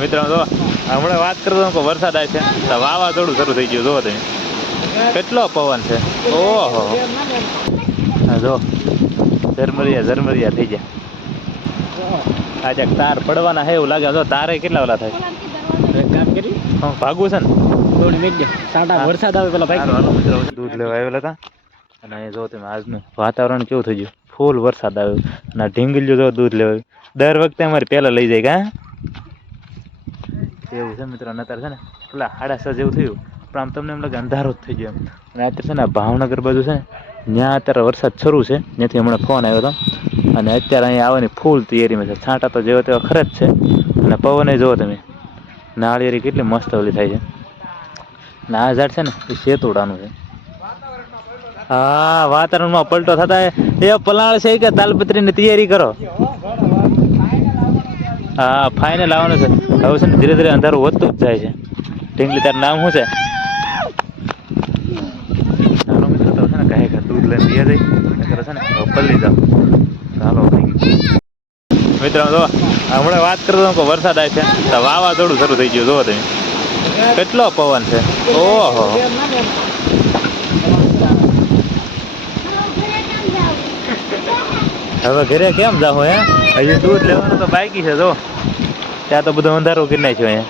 મિત્રો જો હમણાં વાત કરતો કે વરસાદ આવે છે તો વાવાઝોડું શરૂ થઈ ગયું. જુઓ તમે કેટલો પવન છે. ઓહો હા જો ઝરમરિયા થઈ ગયા. આજે તાર પડવાના હે એવું લાગે. જો તારે કેટલા ઓલા થાય. કામ કરી ભાગવું છે ને થોડી મેક દે સાટા વરસાદ આવે પેલા ભાઈ મિત્રો દૂધ લેવા આવેલા હતા. અને અહીં જો તમે આજનું વાતાવરણ કેવું થઈ ગયું. ફૂલ વરસાદ આવ્યો અને ઢીંગલીઓ જો દૂધ લેવા દર વખતે અમારે પહેલાં લઈ જાય કા એવું છે મિત્રો. નતર છે ને પેલા 6:30 જેવું થયું પણ આમ તમને એમ લાગે અંધારો જ થઈ ગયો. અને અત્યારે છે ને ભાવનગર બાજુ છે ને ત્યાં અત્યારે વરસાદ શરૂ છે. ત્યાંથી હમણાં ફોન આવ્યો હતો. અને અત્યારે અહીંયા આવવાની ફૂલ તૈયારીમાં છે. છાંટા તો જેવો તેવો ખરે જ છે. અને પવન જુઓ તમે નાળિયેરી કેટલી મસ્ત ઓલી થાય છે. અને આ ઝાડ છે ને એ શેતુડાનું છે. હા વાતાવરણમાં પલટો થતા એ પલાળ છે કે તાલપત્રીની તૈયારી કરો. હા ફાઇનલ આવવાનું છે. હવે છે ને ધીરે ધીરે અંધારું વધતું જ જાય છે. ઢીંગલી તારું નામ શું છે? ચાલો મિત્રો તો છે ને કહે દૂધ લઈને તૈયાર થઈ છે ને પલ્લી જાઓ. ચાલો મિત્રો જો હમણાં વાત કરતો કે વરસાદ આવે છે તો વાવાઝોડું શરૂ થઈ ગયું. જુઓ તમે કેટલો પવન છે. ઓહો હવે ઘરે કેમ જાવ હે? હજી દૂધ લેવાનું તો બાકી છે. જો ત્યાં તો બધું અંધારું કરી નાખ્યું અહીંયા.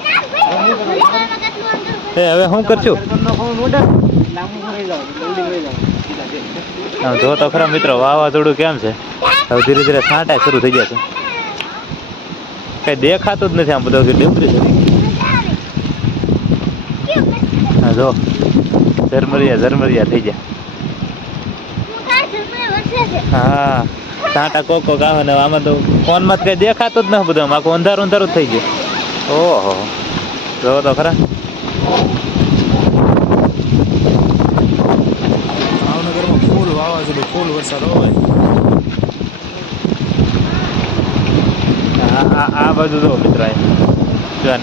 હવે શું કરશું? જો તો ખરા મિત્રો વાવાઝોડું કેમ છે. હવે ધીરે ધીરે છાંટા શરૂ થઈ ગયા છે. કઈ દેખાતું જ નથી. આમ બધું ડુંગળી છે. હા જો ઝરમરિયા થઈ ગયા. હા છાંટા કોક આવે ને આમાં તો ફોનમાં કઈ દેખાતું જ નથી. બધું આખું અંધારું જ થઈ ગયું. ઓહો જો તો ખરા ભાવનગરમાં ફૂલ વાવાઝોડું ફૂલ વરસાદ હોય. આ બાજુ જો મિત્ર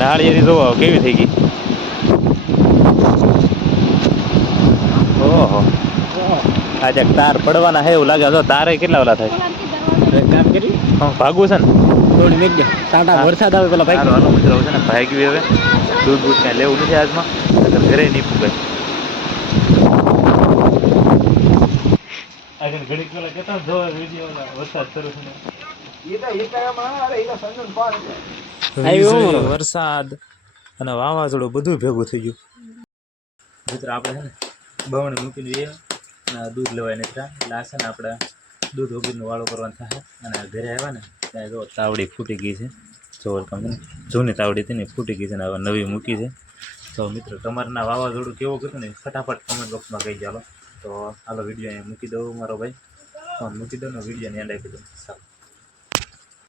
નાળિયેરી જોવો કેવી થઈ ગઈ. ઓહો આજે તાર પડવાના હે એવું લાગે. જો તારે કેટલા ઓલા થાય. કામ કરી ભાગવું છે ને થોડી મેક દે સાટા વરસાદ આવે પેલા ભાઈ હાલો મિત્રો છે ને ભાગી હવે દૂધ બૂધ કાંઈ લેવું નથી આજમાં. ઘરે નહીં પૂગાય. ઘડીક પેલા કેતા જોવા વિડીયો વરસાદ શરૂ છે. વરસાદ અને વાવાઝોડું બધું ભેગું થઈ ગયું. મિત્રો આપણે છે ને બવણી મૂકી દઈએ અને દૂધ લેવાય નથી. એટલે આ છે ને આપણે દૂધ વગરનું વાળું કરવાનું થાય. અને ઘરે આવ્યા ને ત્યાં જો તાવડી ફૂટી ગઈ છે. જો જૂની તાવડી હતી ને ફૂટી ગઈ છે ને હવે નવી મૂકી છે. તો મિત્રો તમારના વાવાઝોડું કેવું હતું ને ફટાફટ કોમેન્ટ બોક્સમાં કહી ચાલો. તો હાલો વિડીયો અહીંયા મૂકી દઉં મારો ભાઈ. ફોન મૂકી દઉં ને વિડીયોને એન્ડ આપી દઉં. સારું.